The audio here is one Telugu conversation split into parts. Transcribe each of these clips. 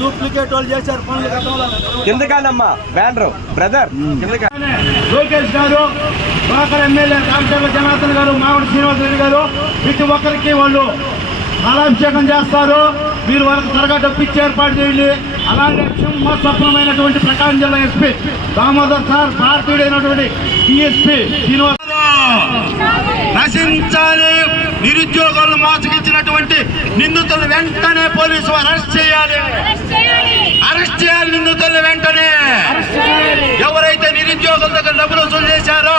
డూప్లికేట్ వాళ్ళు చేశారు పనులు. కిందకానమ్మా బ్యానరు బ్రదర్ లోకేష్ గారు, ఎమ్మెల్యే రామచంద్ర జనార్దన్ గారు, మామిడి శ్రీనివాస రెడ్డి గారు ప్రతి ఒక్కరికి వాళ్ళు పాలాభిషేకం చేస్తారు. మీరు వాళ్ళకి త్వరగా డబ్బిచ్చి ఏర్పాటు చేయండి. అలాగే సింహ స్వప్నమైనటువంటి ప్రకాశం జిల్లా ఎస్పీ దామోదర్ సార్, భారతీయుడైనటువంటి డిఎస్పీ శ్రీనివాస నశించాలి. నిరుద్యోగులను మోసగించినటువంటి నిందితులు వెంటనే పోలీసు అరెస్ట్ చేయాలి. అరెస్ట్ చేయాలి నిందితులు వెంటనే. ఎవరైతే నిరుద్యోగుల దగ్గర డబ్బులు వసూలు చేశారో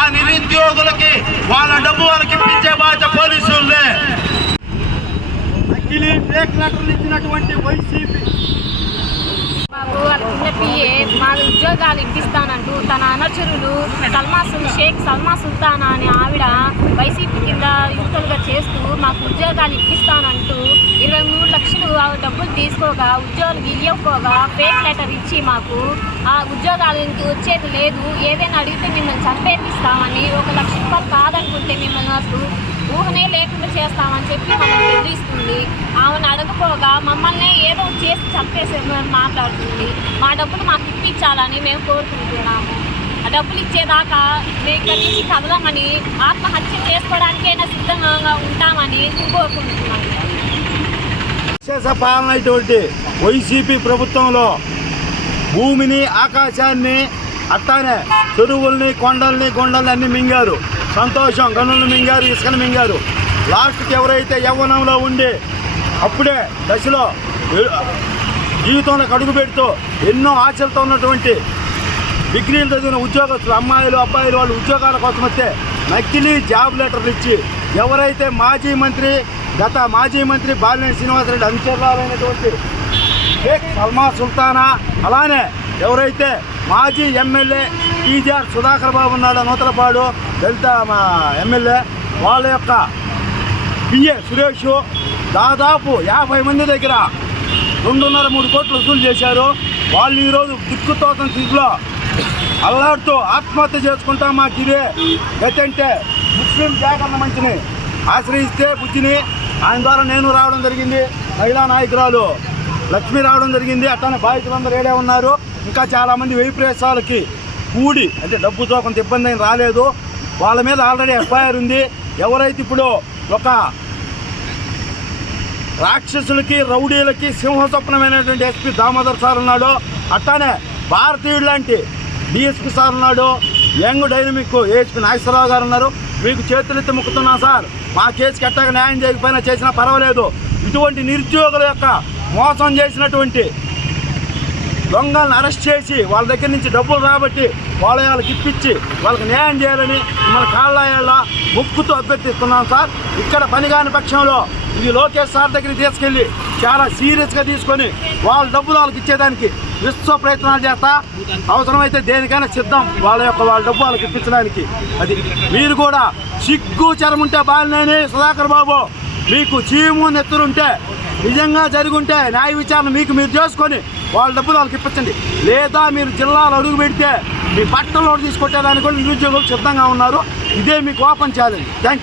ఆ నిరుద్యోగులకి వాళ్ళ డబ్బు వాళ్ళకి ఇప్పించే బాధ్యత పోలీసులే. ఫేక్ లెటర్లు ఇచ్చినటువంటి వైసీపీ మాకు చిన్న పిఏ మాకు ఉద్యోగాలు ఇప్పిస్తానంటూ తన అనుచరులు షేక్ సల్మా సుల్తానా అనే ఆవిడ వైసీపీ కింద యువతలుగా చేస్తూ మాకు ఉద్యోగాలు ఇప్పిస్తానంటూ 23 లక్షలు డబ్బులు తీసుకోగా ఉద్యోగాలు ఇవ్వకపోగా ఫేక్ లెటర్ ఇచ్చి మాకు ఆ ఉద్యోగాలు వచ్చేది లేదు, ఏదైనా అడిగితే మిమ్మల్ని చంపేపిస్తామని, 1 లక్ష రూపాయలు కాదనుకుంటే మిమ్మల్ని అసలు ఊహనే లేకుండా చేస్తామని చెప్పి మమ్మల్ని బెదిరిస్తుంది. ఆమెను అడగపోగా మమ్మల్ని ఏదో చేసి చంపేసేమని మాట్లాడుతుంది. మా డబ్బులు మాకు ఇప్పించాలని మేము కోరుకుంటున్నాము. ఆ డబ్బులు ఇచ్చేదాకా మేము ఇక్కడి నుంచి కదలమని, ఆత్మహత్య చేసుకోవడానికైనా సిద్ధంగా ఉంటామని కోరుకుంటున్నాము. విశేష పాలన ఇటువంటి వైసీపీ ప్రభుత్వంలో భూమిని, ఆకాశాన్ని, అట్టానే చెరువుల్ని, కొండల్ని, గుండల్ని అన్ని మింగారు. సంతోషం, గనులను మింగారు, ఇసుకను మింగారు. లాస్ట్కి ఎవరైతే యవ్వనంలో ఉండి అప్పుడే దశలో జీవితంలోకి అడుగు పెడుతూ ఎన్నో ఆశలతో ఉన్నటువంటి డిగ్రీలు చదివిన ఉద్యోగస్తులు, అమ్మాయిలు, అబ్బాయిలు వాళ్ళు ఉద్యోగాల కోసం వస్తే నకిలీ జాబ్ లెటర్లు ఇచ్చి ఎవరైతే గత మాజీ మంత్రి బాలినేని శ్రీనివాసరెడ్డి అనుచరులైనటువంటి షేక్ సల్మా సుల్తానా, అలానే ఎవరైతే మాజీ ఎమ్మెల్యే టీజీఆర్ సుధాకర్ బాబు ఉన్నాడు నూతలపాడు దళిత ఎమ్మెల్యే, వాళ్ళ యొక్క పిఏ సురేష్ దాదాపు 50 మంది దగ్గర 2.5-3 కోట్లు వసూలు చేశారు. వాళ్ళు ఈరోజు దిక్కుతోతం స్థితిలో అల్లాడుతూ ఆత్మహత్య చేసుకుంటా మాకు ఇదే గతి అంటే ముస్లిం జాగరణ మంచిని ఆశ్రయిస్తే బుద్ధిని ఆయన ద్వారా నేను రావడం జరిగింది. మహిళా నాయకురాలు లక్ష్మి రావడం జరిగింది. అట్లానే బాధితులందరూ ఏడే ఉన్నారు. ఇంకా చాలామంది వెయ్యి ప్రదేశాలకి కూడి అంటే డబ్బుతో కొంత ఇబ్బంది అయిన రాలేదు. వాళ్ళ మీద ఆల్రెడీ ఎఫ్ఐఆర్ ఉంది. ఎవరైతే ఇప్పుడు ఒక రాక్షసులకి, రౌడీలకి సింహస్వప్నమైనటువంటి ఎస్పీ దామోదర్ సార్ ఉన్నాడు, అట్లానే భారతీయుడు లాంటి డిఎస్పీ సార్ ఉన్నాడు, యంగ్ డైనమిక్ ఏఎస్పీ నాగేశ్వరరావు గారు ఉన్నారు. మీకు చేతులెత్తి మొక్కుతున్నాం సార్, మా కేసుకి ఎట్టాగా న్యాయం చేయకపోయినా చేసినా పర్వాలేదు. ఇటువంటి నిరుద్యోగుల యొక్క మోసం చేసినటువంటి దొంగలను అరెస్ట్ చేసి వాళ్ళ దగ్గర నుంచి డబ్బులు రాబట్టి వాళ్ళకి ఇప్పించి వాళ్ళకి న్యాయం చేయాలని మన కాళ్ళ మొక్కుతూ అభ్యర్థిస్తున్నాం సార్. ఇక్కడ పని కాని పక్షంలో ఇది లోకేష్ సార్ దగ్గరికి తీసుకెళ్ళి చాలా సీరియస్గా తీసుకొని వాళ్ళ డబ్బులు వాళ్ళకి ఇచ్చేదానికి విశ్వ ప్రయత్నాలు చేస్తా. అవసరమైతే దేనికైనా సిద్ధం వాళ్ళ డబ్బు వాళ్ళకి ఇప్పించడానికి. అది మీరు కూడా సిగ్గు చరముంటే బాలినేని సుధాకర్ బాబు, మీకు చీము నెత్తురుంటే నిజంగా జరుగుంటే న్యాయ విచారణ మీరు చేసుకొని వాళ్ళ డబ్బులు వాళ్ళకి ఇప్పించండి. లేదా మీరు జిల్లాలో అడుగు పెడితే మీ పట్టణంలో తీసుకొట్టేదానికి కూడా నిరుద్యోగులు సిద్ధంగా ఉన్నారు. ఇదే మీకు ఓపెన్ ఛాలెంజ్. Thank you.